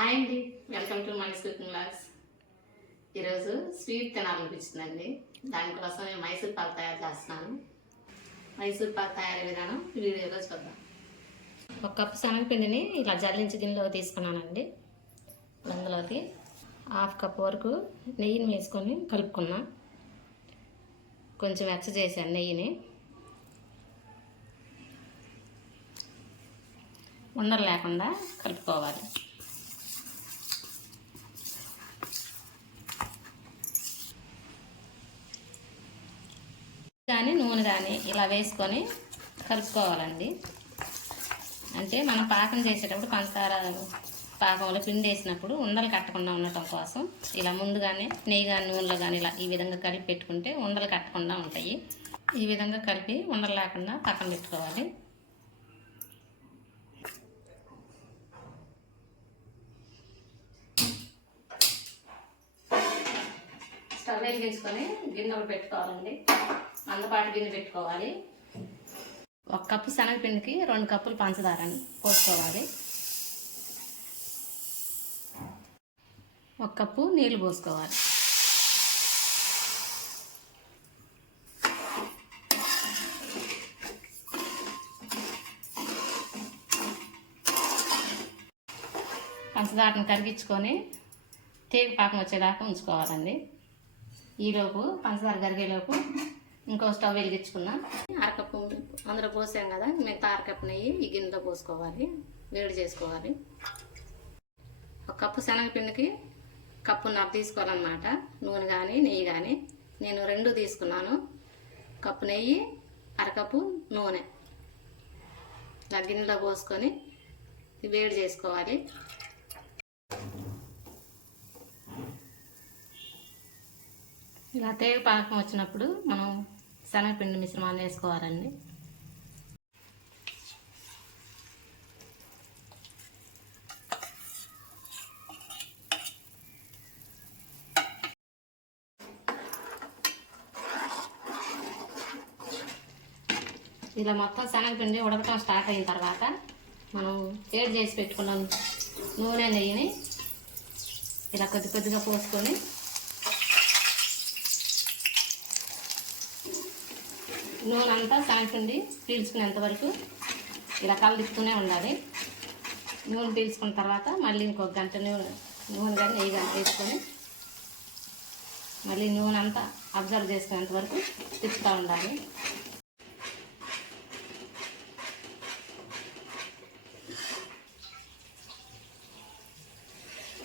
Hi అండి, welcome to మనీస్ cooking vlogs. ఈరోజు sweet తినాలనిపించిందండి. దానికోసం నేను మైసూర్ పాక్ తయారు చేస్తున్నాను. మైసూర్ పాక్ తయారీ విధానం వీడియోలో చూద్దాం. 1 కప్పు శనగపిండిని ఇలా జల్లించి గిన్నెలోకి తీసుకున్నానండి. అందులోకి 1/2 కప్ వరకు నెయ్యిని వేసుకొని కలుపుకున్నా. కొంచెం వెచ్చ చేశాను నెయ్యిని. ఉండలు లేకుండా కలుపుకోవాలి. కానీ నూనె కానీ ఇలా వేసుకొని కలుపుకోవాలండి. అంటే మనం పాకం చేసేటప్పుడు పంచదార పాకంలో పిండి వేసినప్పుడు ఉండలు కట్టకుండా ఉండటం కోసం ఇలా ముందుగానే నెయ్యి కానీ నూనెలో కానీ ఇలా ఈ విధంగా కలిపి పెట్టుకుంటే ఉండలు కట్టకుండా ఉంటాయి. ఈ విధంగా కలిపి ఉండలు లేకుండా పక్కన పెట్టుకోవాలి. స్టవ్ వెలిగించుకొని గిన్నె ఒకటి పెట్టుకోవాలండి. మందపాటి గిన్నె పెట్టుకోవాలి. 1 కప్పు శనగపిండికి 2 కప్పులు పంచదారని పోసుకోవాలి. 1 కప్పు నీళ్ళు పోసుకోవాలి. పంచదారని కరిగించుకొని తీగ పాకం వచ్చేదాకా ఉంచుకోవాలండి. ఈలోపు పంచదార కరిగేలోపు ఇంకో స్టవ్ వెలిగించుకున్నా. 1/2 కప్పు అందులో పోసాం కదా, మిగతా 1/2 కప్పు నెయ్యి ఈ గిన్నెలో పోసుకోవాలి. వేడి చేసుకోవాలి. 1 కప్పు శనగపిండికి 1.5 కప్పు తీసుకోవాలన్నమాట. నూనె కానీ నెయ్యి కానీ నేను 2 తీసుకున్నాను. 1 కప్పు నెయ్యి, 1/2 కప్పు నూనె ఇలా గిన్నెలో పోసుకొని వేడి చేసుకోవాలి. ఇలా తేగ పాకం వచ్చినప్పుడు మనం శనగపిండి మిశ్రమాన్ని వేసుకోవాలండి. ఇలా మొత్తం శనగపిండి ఉడకటం స్టార్ట్ అయిన తర్వాత మనం వేడి చేసి పెట్టుకున్న నూనె నెయ్యిని ఇలా కొద్ది కొద్దిగా పోసుకొని నూనె అంతా శనగపిండి పీల్చుకునేంత వరకు ఇలా కలదిస్తూనే ఉండాలి. నూనె పీల్చుకున్న తర్వాత మళ్ళీ ఇంకొక గంట నూనె కానీ నెయ్యి కానీ వేసుకొని మళ్ళీ నూనె అంతా అబ్జర్వ్ చేసుకునేంత వరకు తిప్పుతూ ఉండాలి.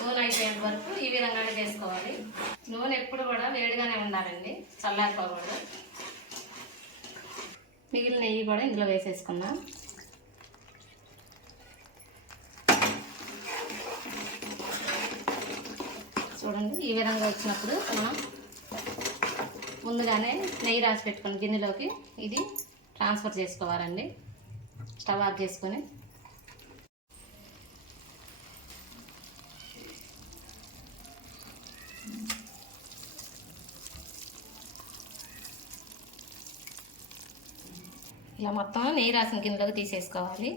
నూనె అయిపోయేంత వరకు ఈ విధంగానే చేసుకోవాలి. నూనె ఎప్పుడు కూడా వేడిగానే ఉండాలండి, చల్లారిపోకూడదు. మిగిలిన నెయ్యి కూడా ఇందులో వేసేసుకున్నా. చూడండి, ఈ విధంగా వచ్చినప్పుడు మనం ముందుగానే నెయ్యి రాసి పెట్టుకుని గిన్నెలోకి ఇది ట్రాన్స్ఫర్ చేసుకోవాలండి. స్టవ్ ఆఫ్ చేసుకొని ఇలా మొత్తం నెయ్యి రాసిన గిన్నెలోకి తీసేసుకోవాలి.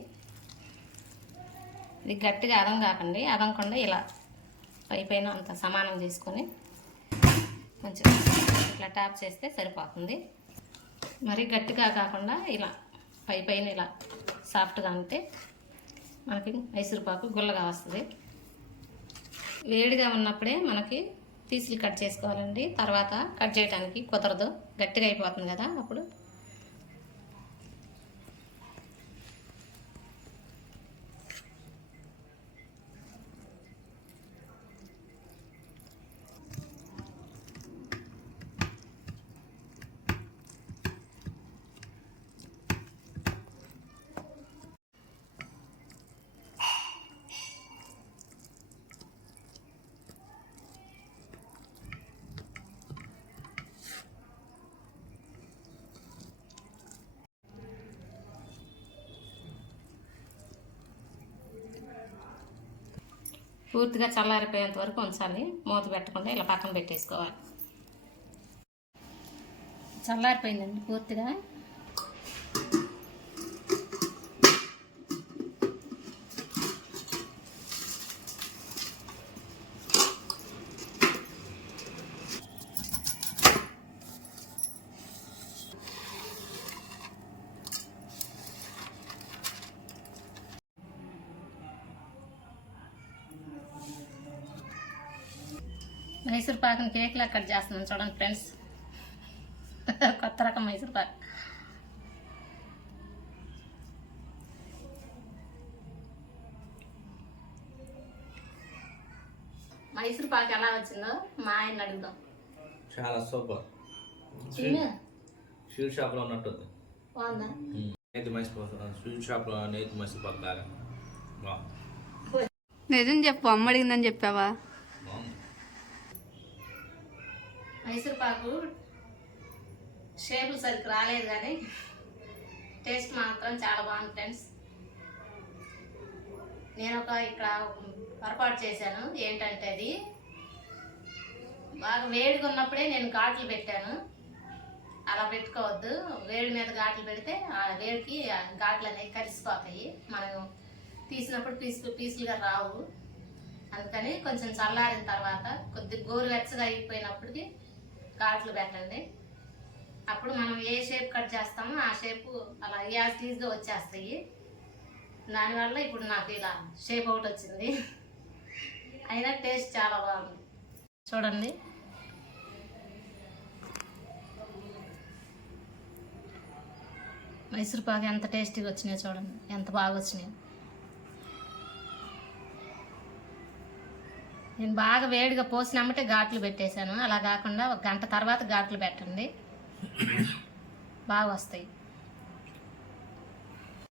ఇది గట్టిగా అదం కాకండి, అదంకుండా ఇలా పైపైన అంత సమానం చేసుకొని కొంచెం ఇట్లా ట్యాప్ చేస్తే సరిపోతుంది. మరి గట్టిగా కాకుండా ఇలా పైపైన ఇలా సాఫ్ట్గా ఉంటే మనకి మైసూర్ పాకు గుల్లగా వస్తుంది. వేడిగా ఉన్నప్పుడే మనకి పీసులు కట్ చేసుకోవాలండి. తర్వాత కట్ చేయడానికి కుదరదు, గట్టిగా అయిపోతుంది కదా అప్పుడు. పూర్తిగా చల్లారిపోయేంత వరకు ఉంచాలి. మూత పెట్టకుండా ఇలా పక్కన పెట్టేసుకోవాలి. చల్లారిపోయిందండి పూర్తిగా. మైసూర్ పాకుని కేక్లా కట్ చేస్తున్నాను చూడండి ఫ్రెండ్స్. కొత్త రకం మైసూర్ పాక్. మైసూర్ పాక్ ఎలా వచ్చిందో మా ఆయన అడుగుదాం. చాలా సూపర్. స్వీట్ షాప్ లో ఉన్నట్టుంది. బాగుందా? నేతి మైసూర్ స్వీట్ షాప్ లో నేతి మైసూర్ పాక్ లాగా నిజం చెప్పు, అమ్మ అడిగిందని చెప్పావా? మైసూర్ పాకు షేపులు సరిగ్గా రాలేదు కానీ టేస్ట్ మాత్రం చాలా బాగుంది ఫ్రెండ్స్. నేను ఇక్కడ పొరపాటు చేశాను. ఏంటంటే అది బాగా వేడిగా ఉన్నప్పుడే నేను ఘాట్లు పెట్టాను. అలా పెట్టుకోవద్దు. వేడి మీద ఘాట్లు పెడితే ఆ వేడికి ఘాట్లు అనేవి కలిసిపోతాయి. మనం తీసినప్పుడు పీసులుగా రావు. అందుకని కొంచెం చల్లారిన తర్వాత కొద్దిగా గోరువెచ్చగా అయిపోయినప్పటికి ఘాట్లు పెట్టండి. అప్పుడు మనం ఏ షేప్ కట్ చేస్తామో ఆ షేపు అలా యాజ్ ఈజ్గా వచ్చేస్తాయి. దానివల్ల ఇప్పుడు నాకు ఇలా షేప్ ఒకటి వచ్చింది. అయినా టేస్ట్ చాలా బాగుంది. చూడండి, మైసూర్ పాకు ఎంత టేస్టీగా వచ్చినాయో చూడండి, ఎంత బాగా వచ్చినాయి. నేను బాగా వేడిగా పోసినమ్మటే ఘాట్లు పెట్టేశాను. అలా కాకుండా 1 గంట తర్వాత ఘాట్లు పెట్టండి, బాగా వస్తాయి.